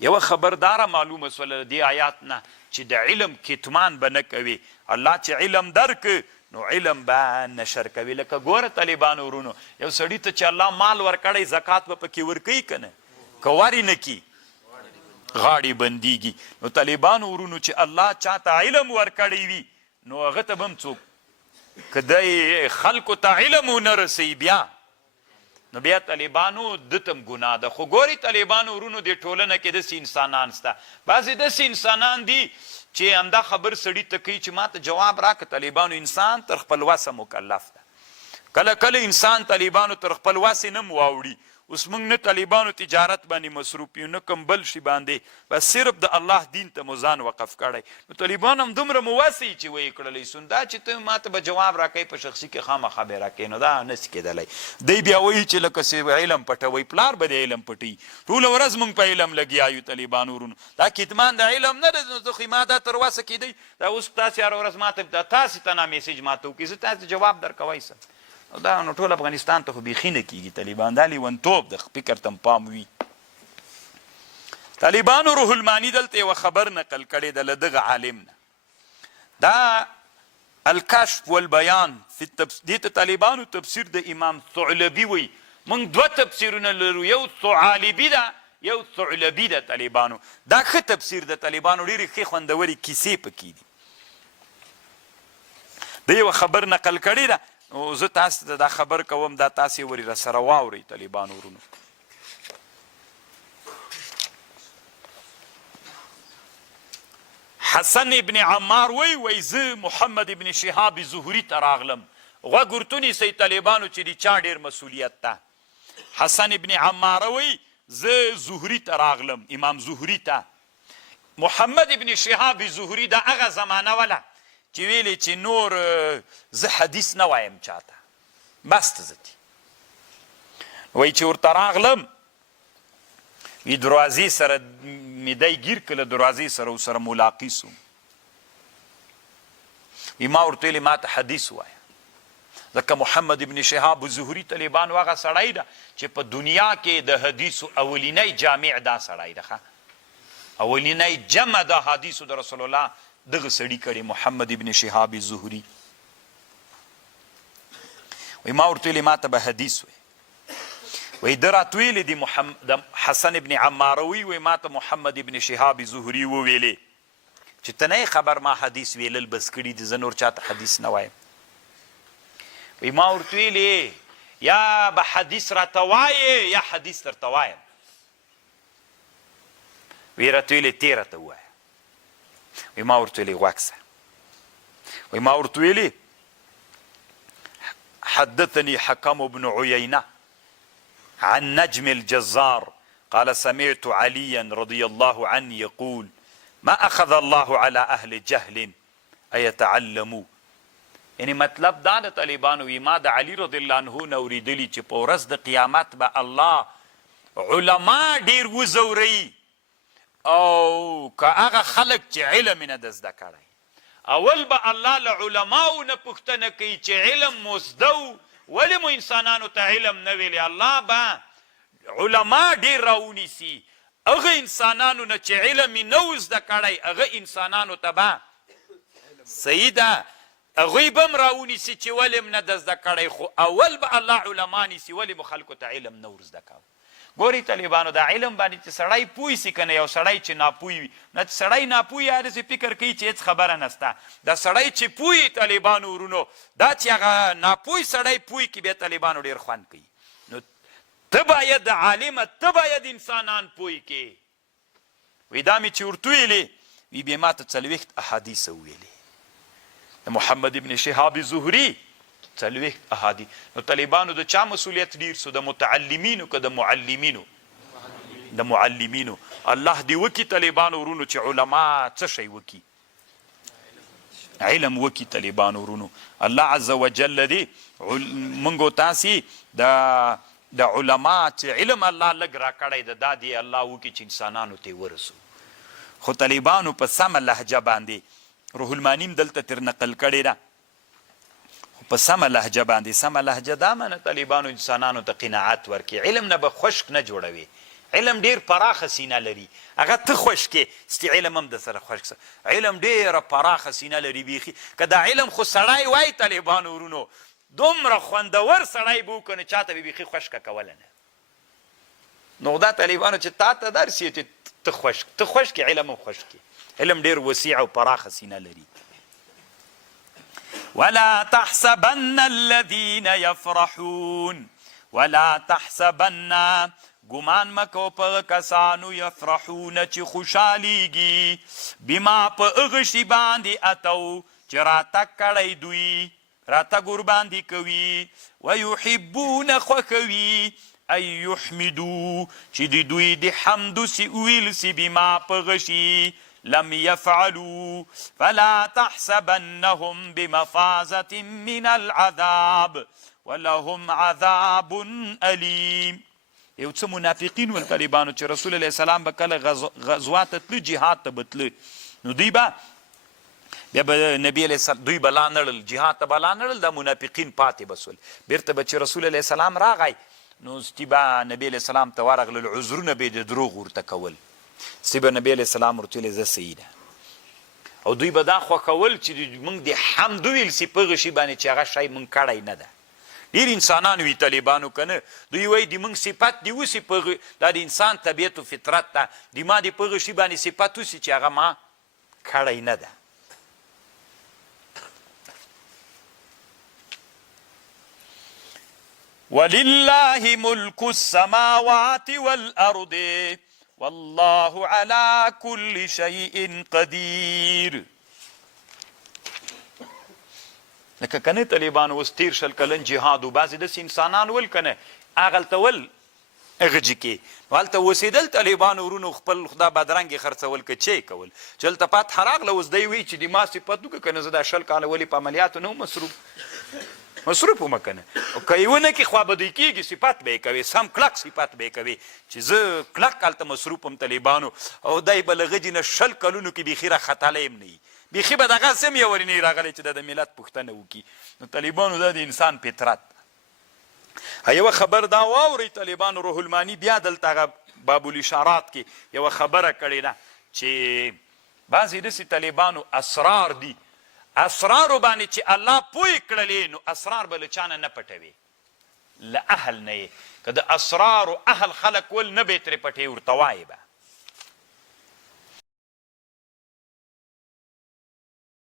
یوه خبرداره معلومه سوله دې آیات نه چې د علم کتمان به نه کوي. الله چې علم درک نو علم به نشر کوي. لکه ګوره طالبانو ورونو، یو سړي ته چې الله مال ورکړی زکات به پکې ورکوي که نه؟ که وارې نه کي غاړې بندیږي. نو طالبانو ورونو چې الله چاته علم ورکړی وي نو هغه ته به هم څوک که دی خلکو ته علم ونه رسوي بیا نو بیا طالبانو ده ته هم ګناه ده. خو ګوري طالبانو ورونو دې ټولنه کې داسې انسانان شته، بعضې داسې انسانان دي چې همدا خبر سړي ته کوي چې ما ته جواب راکړه. طالبانو انسان تر خپل وسه مکلف ده. کله کله انسان طالبانو تر خپل وسې نه م واوړي. اوس موږ نه طالبانو تجارت باندې مصروف یو نه کوم بل شي باندې، بس صرف د الله دین ته مو ځان وقف کړی. نو طالبان هم دومره مو وسئ چې ویې کړلی سون دا چې ته ما ته به جواب راکوې په شخصي کې خامخا به یې راکوې، نو دا نسي کېدلی. دی بیا وایي چې لکه علم پټوئ، پلار به د علم پټوي. ټوله ورځ موږ په علم لګیا یو طالبان ورونو. دا کتمان د علم نه ده. نو خو ما دا تر وسه کېدی دا اوس تاسې هره ورځ ما ته تاسې ته نه میسیج ما ته وکړي، زه تاسې جواب درکوی سم. دا نو ټول افغانستان ته خو بیخي نه کېږي طالبان. دا لیونتوب د فکر ته پام وي. طالبانو روح المانی دلته یوه خبر نقل کړې ده له دغه عالم نه. دا الکشف والبیان دې ته طالبانو تفسیر د امام ثعلبي وایي. موږ دوه تفسیرونه لرو، یو ثعالبي ده یو ثعلبي ده. طالبانو دا ښه تفسیر د طالبانو ډېرې ښې خوندورې کیسې پکې دي. د یوه خبر نقل کړې ده نو زه تاسو ته دا خبر کوم، دا تاسې ورې راسره واورئ طالبانو ورونو. حسن ابن عمار وی زه محمد ابن شهاب زهري ته راغلم. غوږ ورته نیسئ طالبانو چې د چا ډېر مسؤلیت ده. حسن ابن عماره وی زه زهري ته راغلم، امام زهري ته. محمد ابن شهاب زهري دا هغه زمانه وله چې ویلې چې نور زه حدیث نه وایم چاته، بس ته زتي. وایي چې ورته راغلم وی دروازې سره مې دی ګیر کړه، دروازې سره ورسره ملاقي سوم. وی ما ورته ویلې ما ته حدیث ووایه. ځکه محمد ابن شهاب زهري طالبانو هغه سړی ده چې په دنیا کې د حدیثو اولینی جامع دا سړی ده، اولینی جمع د حدیثو د رسول الله دغه سړي کړی محمد ابن شهاب زهري. وی ما ورته ویلې ما ته به حدیث وی. وی ده راته ویلې د حسن ابن عماره وی ما ته محمد ابن شهاب زهري وویلې چې ته نه خبر ما حدیث ویلل بس کړي دي، زه نور چاته حدیث نه وایم. وی ما ورته ویلې یا به حدیث راته وایې یا حدیث درته وایم. وی راته ویلې تی راته ووایه. وی ما ورته ویلې غوږ سه. وی ما ورته ویلې حدثني حكم بن عيينة عن نجم الجزار قال سمعت عليا رضي الله عنه يقول ما أخذ الله على أهل جهل أيتعلموا. یعنی مطلب دا د طالبانو وی ما د علي رضی الله عنه نه اورېدلي چې په ورځ د قیامت به الله علما ډېر وزوري او که هغه خلک چې علم یې نه ده زده کړی. اول به الله له علماو نه پوښتنه کوي چې علم مو زده و، ولې مو انسانانو ته علم نه ویلی. الله به علما ډېر راونیسي هغه انسانانو نه چې علم یې نه و زده کړی، هغه انسانانو ته به صحیح ده هغوی به هم راونیسي چې ولې م نه ده زده کړی. خو اول به الله علما نیسي ولې مو خلکو ته علم نه ور زده کوو. ګورئ طالبانو دا علم باندې چې سړی پوه سي که نه، یو سړی چې ناپوه وي نه چې سړی ناپوه وي هغسې فکر کوي چې هېڅ خبره نسته. دا سړی چې پوه وي طالبانو ورونو، دا چې هغه ناپوه سړی پوه کړي بیا طالبانو ډېر خوند کوي. نو ته باید عالمه ته باید انسانان پوه کړې. وی دا مې چې ورته ویلې وی بیا ما ته 40 احادیث وویلې د محمد ابن شهاب زهري 40 احادیث. نو طالبانو د چا مسؤلیت ډیر سو؟ د متعلمینو که د معلمینو؟ د معلمینو. الله دی وکي طالبانو ورونو چې علما څه شی وکي؟ علم وکي طالبانو ورونو. الله عز وجل دی منګو تاسې د علما چې علم الله لږ را کړی د دا دی الله وکي چې انسانانو ته ورسو. خو طالبانو په سمه لهجه باندې روح المانیم دلته تر نقل کړی ده په سمه لهجه باندې. سمه لهجه دا معنی طالبانو انسانانو ته قناعت ورکړي، علم نه به خشک نه جوړوي، علم ډیر پراخه سینه لري، هغه ته خوش کې ستی علم هم د سره خوش کړه. علم ډیره پراخه سینه لري بیخي. که دا علم خو سړی وای طالبانو ورونو دومره خوندور سړی به وکړو نو چاته به بیخي خوشکه کوله نه. نو دا طالبانو چې تا ته درسي چې ته خوش کې علم هم خوش کې. علم ډیر وسیع او پراخه سینه لري. ولا تحسبن الذين يفرحون، ولا تحسبن ګمان مکو په کسانو یفرحون چې خوشحالیږي بما په هغه شي باندې اتو چې راتګ کړی دوی راتګ ورباندې کوي، ویحبون خوښوي ان یحمدو چې د دوی د حمدو سي ویل سي بما په هغه شي لم يفعلوا فلا تحسبنهم بمفازة من العذاب ولهم عذاب أليم. یو څه منافقین ول طالبانو چې رسول الله سلام به کله غزوات تلو جهاد ته بتلو نو دوی به بیا به نبی علیه السلام دوی به لا نړل جهاد ته به لا نړل د منافقین پاتې بسول. بیرته به چې رسول الله سلام راغی نو ستی به نبی علیه السلام ته ورغلل عذرونه به د دروغ ورته کول. ستی به نبی علیه السلام ورته ویل زه سیده او دوی به دا خوښول چې موږ د حمد ویل سي په هغه شي باندې چې هغه شی موږ کړی نه ده. ډېر انسانان وي طالبانو که نه دوی وایي د موږ صفت دې وسي دا د انسان طبیعت و فطرت ده د ما د په هغه شي باندې صفت وسي چې هغه ما کړی نه ده. ولله ملک السماوات والارض والله على كل شيء قدير. لکه کنه طالبان اوس تیر شل کلن جهاد و بعضې داسې انسانان ول کنه هغلته ول هغه جي کې نو هلته اوسېدل طالبانو ورونو خپل خدا بدرنګې خرڅول که چی کول چې هلته فتحه راغله اوس دی وایي چې د ما صفت وکړه که نه زه دا 20 کاله ولې په عملیاتو نه مصروف ومه که نه که یې ونه کړي خوا به دوی کېږي صفت به یې کوې سم کلک صفت به یې کوې چې زه کلک هلته مصروف یم طالبانو او دی به له غجې نه 20 کلونو کې بیخي راختلی یم نه وي بیخي به دغه سم یې ورې نه راغلی چې د ملت پوښتنه وکړي. نو طالبانو دا د انسان فطرت. یوه خبر دا واورئ طالبانو روح المانی بیا دلته هغه باب الاشارات کې یوه خبره کړې ده چې بعضې داسې طالبانو اسرار دي اسرارو باندې چې الله پوی کړلې نو اسرار به له چا نه نه پټوي له اهل نه یې که د اسرارو اهل خلک ول نه به یې ترې پټوي ورته وایې به